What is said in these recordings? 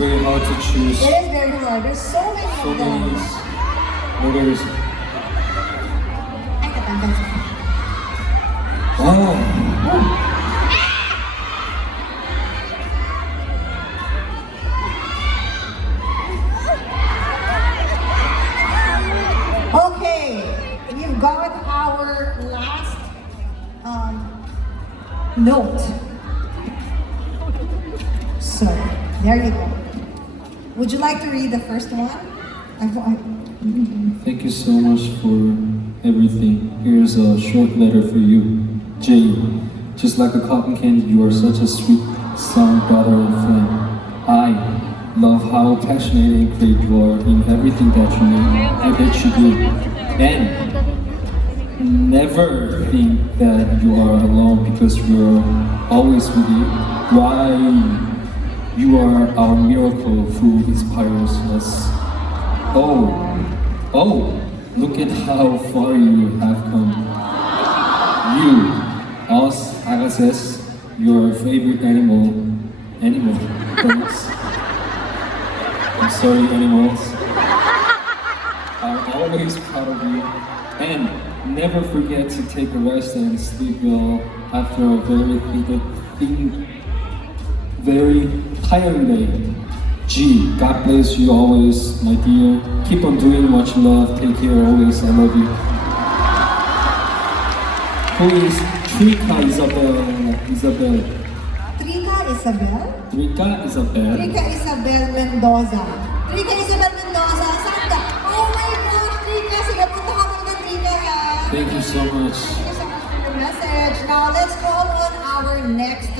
very hard to choose. It is very hard. There's so many So of them. many models. Ay, katanggal siya. Wow. Okay, we've got our last note. So, there you go. Would you like to read the first one? Thank you so much for everything. Here's a short letter for you. Jay, just like a cotton candy, you are such a sweet son, brother, and friend. I love how passionate and great you are in everything that you do. And never think that you are alone because we are always with you. Why you are our miracle who inspires us. Oh, look at how far you have come. You, us, Agassiz, your favorite animal, birds. I'm sorry, animals. Are always proud of you. And never forget to take a rest and sleep well after a very tiring day. G, God bless you always, my dear. Keep on doing what you love. Take care always. I love you. Who is Trika Isabel? Trika Isabel? Trika Isabel. Trika Isabel Mendoza. Trika Isabel Mendoza, saan ka? Oh my gosh, Trika! Sige, punta ka muna, Trika, ha? Thank you so much. Thank you so much for the message. Now, let's call on our next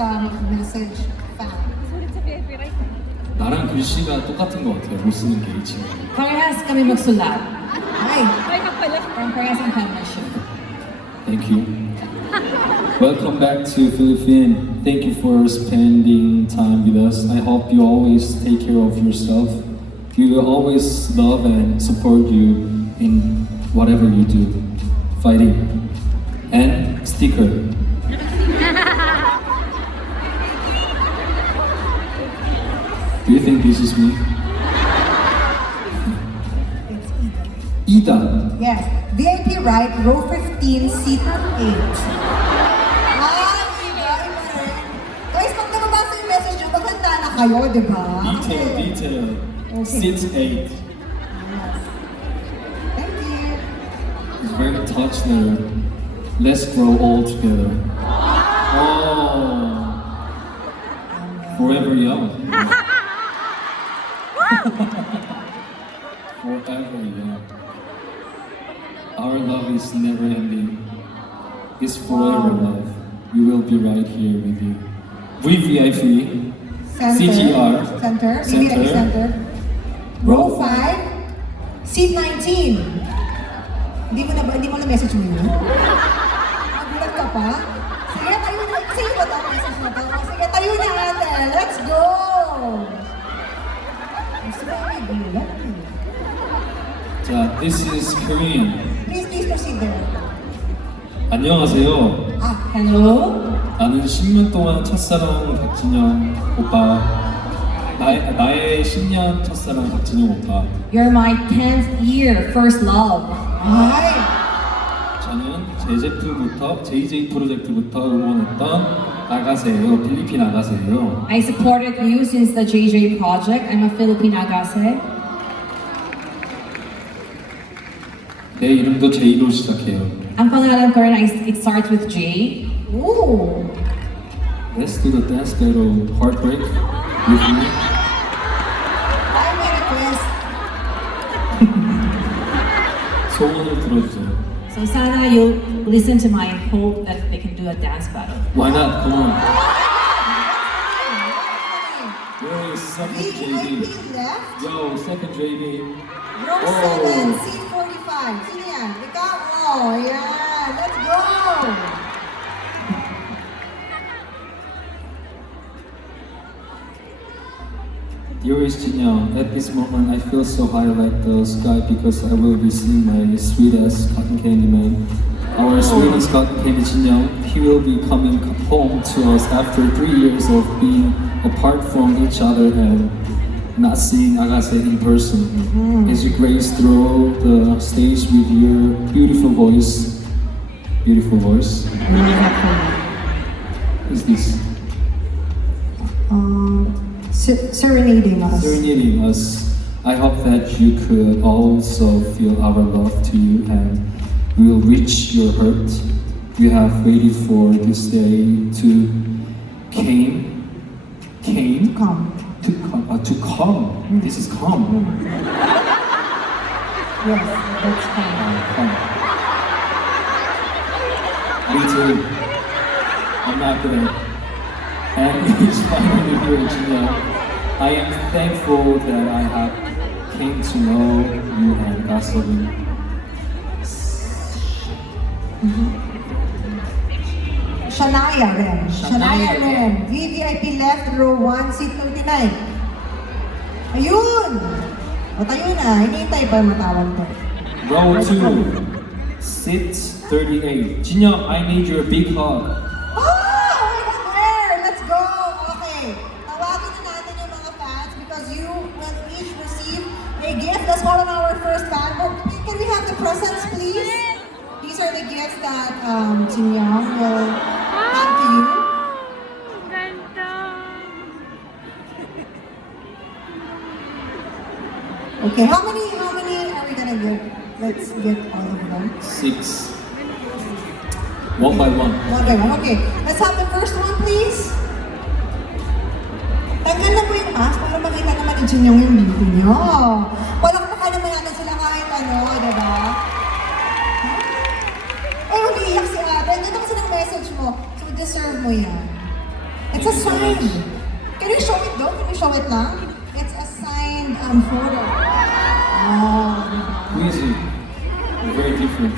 message fan. 나랑 글씨가 똑같은 것 같아요. 못 쓰는 게 이 친구. Parehas kami magsulat. Hi! Parang parehas ang penmanship. Thank you. Welcome back to Philippines. Thank you for spending time with us. I hope you always take care of yourself. We will always love and support you in whatever you do. Fighting. And sticker. Do you think this is me? It's Ida. Ida. Yes. VIP right, row 15, seat 8. Ah, Ida, iba rin. Guys, pag nababasa yung message nyo, maghanda na kayo, di ba? Detail. Okay. Sit 8. Yes. Thank you. It's very touched there. Let's grow old together. Oh. Forever young. Forever young. Our love is never ending. It's forever love. We will be right here with you. VVIP, CTR, Center. VVIP Center. Row 5, seat 19. Hindi mo na message mo yun? Nagulat ka pa? Sige, tayo na. Sige ba ito ang message na ito? Sige, tayo na ate. Let's go! Gusto mo yung gulat eh. This is Korean. Please proceed there. 안녕하세요. Hello? 나는 10년 동안 첫사랑 박진영 오빠. 나의 10년 첫사랑 박진영 오빠. You're my 10th year first love. Ay! 저는 JJ 프로젝트부터 응원했던 아가새예요. 필리핀 아가새예요. I supported you since the JJ project. I'm a Philippine Agase. 내 이름도 J로 시작해요. Ang pangalan ko rin, it starts with J. Ooh! Let's do the dance battle Heartbreak with me. I may request. 소원을 들어주세요. So sana you'll listen to my hope that they can do a dance battle. Why not? Come on. Where is second JD? VIP left. Yo, second JD. Row 7, seat 45. Sino yan? Ikaw? Oh, yeah. Let's go! Dearest Jinyoung, at this moment I feel so high like the sky because I will be seeing my sweet ass cotton candy man. Our sweetest cotton candy Jinyoung, he will be coming home to us after 3 years of being apart from each other and not seeing Agase in person. As you grace through the stage with your beautiful voice. Beautiful voice. Who's this? Serenading us. Serenading us. I hope that you could also feel our love to you and will reach your heart. You have waited for this day to Come. to come. This is come. Yes, that's come. Come. Me too. I'm not gonna. And it's finally here, Gina. I am thankful that I have came to know you and Gasoline. Shania rin. Shania rin. VVIP left row 1, seat 39. Ayun! O tayo na, hinihintay pa matawag to. Row 2, seat 38. Jinyoung, I need your big hug. Oh! My God, there! Let's go! Okay. Tawagin na natin yung mga fans because you will each receive a gift. Let's call on our first fan. But can we have the presents, please? These are the gifts that Jinyoung will hand to you. Okay, how many are we gonna give? Let's get all of them. 6. One by one. One by one. Okay, let's have the first one, please. Tanggal na po yung mask para makita naman ni Jinyoung yung beauty niyo. Palakpakan naman natin sila kahit ano, diba? Ay, umiiyak si Ate. Ganda kasi ng message mo. So, deserve mo yan. It's a sign. Can you show it though? Can you show it lang? It's a signed photo. Oh, diba? Easy. Very different.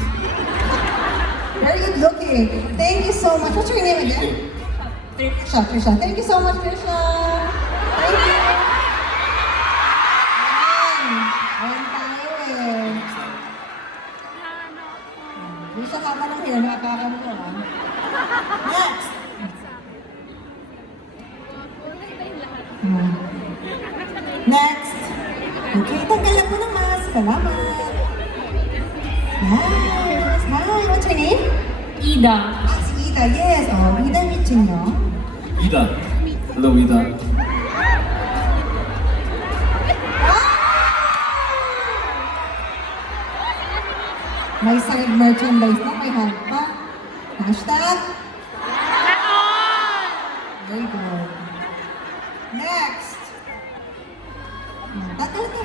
Very good looking. Thank you so much. What's your name again? Trisha. Thank you so much, Trisha. Thank you. Ayan tayo eh. Trisha, kaka ng hair, nakakam ko ah. Next. Next. Okay, tanggal na po ng mask. Salamat. Nice. Hi, what's your name? Ida. Ah, si Ida, yes. Oh, Ida, meet niyo. Ida. Hello, Ida. May side merchandise na, may hand pa. Hashtag. Very good. Next. Tatal ka.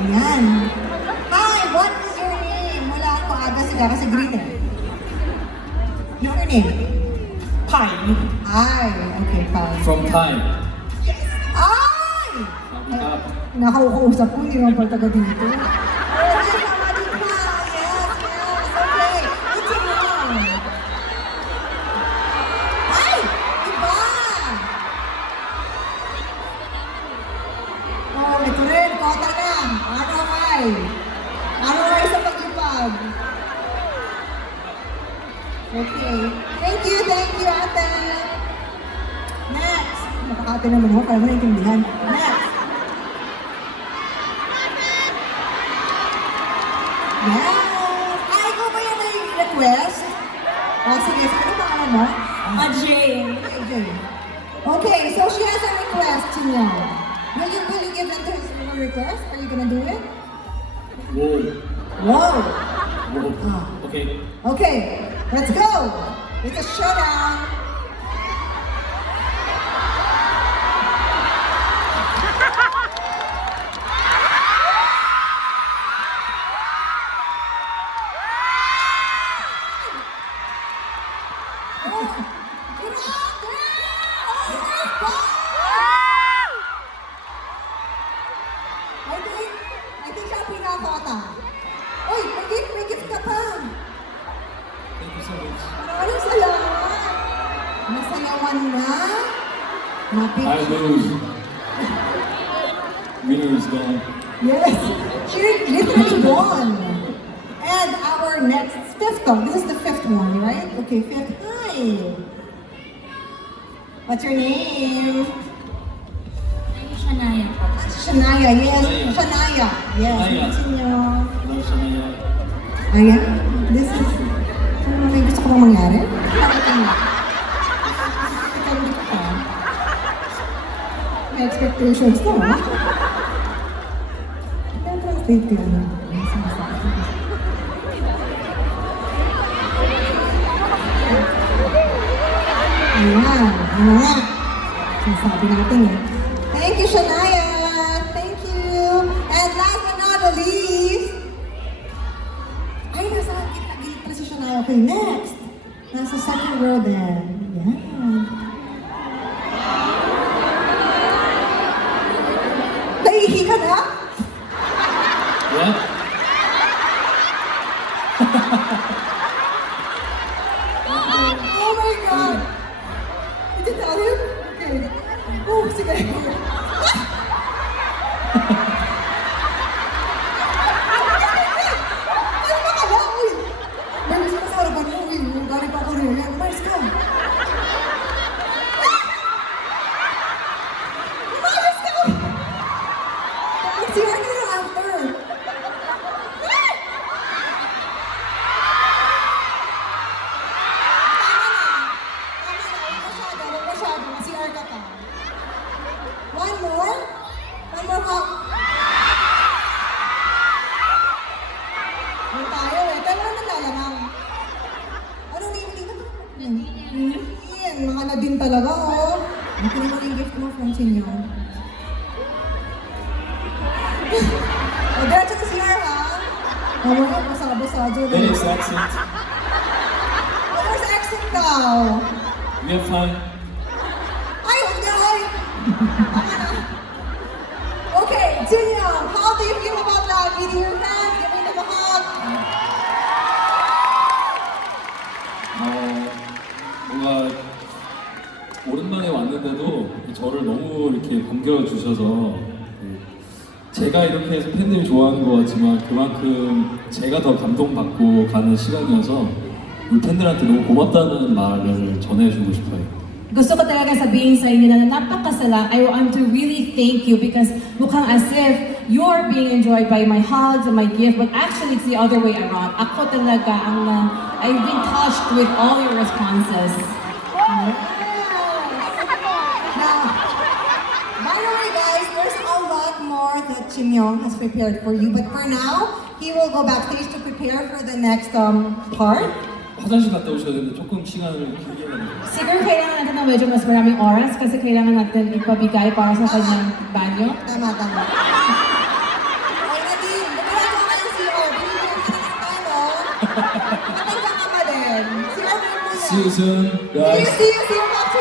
Ayan. Hi, what is your name? Wala ako aga siga kasi green eh. Your name? Pai. Ay, okay, fine. From Thai. Ay! Sabi ka. Nakauusap ko, hindi naman pala taga dito. Ay, tama din na. Yes. Okay. It's wrong. Ay! Iba! Oh, ito rin. Kota na. Ano ay sa pag-ipag? Okay. Thank you, ate. Next. Makakate naman ako, kaya mo naintindihan. Next. Yes! Ay, ikaw ba yung may request? Sige, ano pangalan mo? Ajay. Okay. Okay, so she has a request to know. Will you give in to his request? Are you gonna do it? Whoa. Whoa! Whoa. Okay. Okay, let's go! It's a showdown! I think siya ang pinakota. Uy, may gift ka pa! Thank you so much. Maraming salamat! Nasayawan na! I lose. Winner is gone. Yes! She literally won! And our next, fifth one. This is the fifth one, right? Okay, fifth. Hi! What's your name? Shania po. Shania, yes. Shania. Shania. Yes. Shania. Continue. Hello, Shania. Ayan. This is... may gusto ko bang mangyari? Ikaw hindi ka pa. May expectations to, ha? Translate ko yun. Ayan. Ano nga? Sinasabi natin eh. Thank you, Shania. Thank you. And last but not the least, ay, nasa gitna pala si Shania. Okay, next. Nasa second row din. Yan. Naihi ka na? Yeah? Oh my God! Did you tell him? Okay. Oh, sige. Ano ba ka ba? Uy! May gusto ka sa harapan mo. Uy, galing pa ako rin. Yan, umayos ka. Umayos ka! Mag-CR ka na after. CR ka pa. One more hug. Ano tayo eh? Tayo na naglalamang. Anong name dito? Yan, mga na din talaga oh. Ito naman yung gift mo from Sinyo. O, diretso sa CR ha. Ano nga, basa-basa dyan. There is accent. Where's the accent daw? We have time. Ay, huwag na, ay! Tama na. Okay, Jinyo, how do you feel about that? Meeting your friends, giving them a hug? 뭔가 오랜만에 왔는데도 저를 너무 이렇게 반겨주셔서 제가 이렇게 해서 팬들이 좋아하는 것 같지만 그만큼 제가 더 감동받고 가는 시간이어서 우리 팬들한테 너무 고맙다는 말을 전해주고 싶어요. Gusto ko talaga sabihin sa inyo na napakasala. I want to really thank you because mukhang as if you're being enjoyed by my hugs and my gift, but actually it's the other way around. Ako talaga ang I've been touched with all your responses. Now, by the way guys, there's a lot more that Jinyo has prepared for you, but for now, he will go backstage to prepare for the next part. 화장실 갔다 오셔야 되는데 조금 시간을 길게 하는 Siguro kailangan natin ng medyo mas maraming oras kasi kailangan natin ipabigay para sa kanyang banyo. Tama. Ay, Nadine, nagkaroon ka ng CR. Binibigyan ka na ng time, oh. Matanda ka pa din. CR mo muna. See you soon, guys. See you back to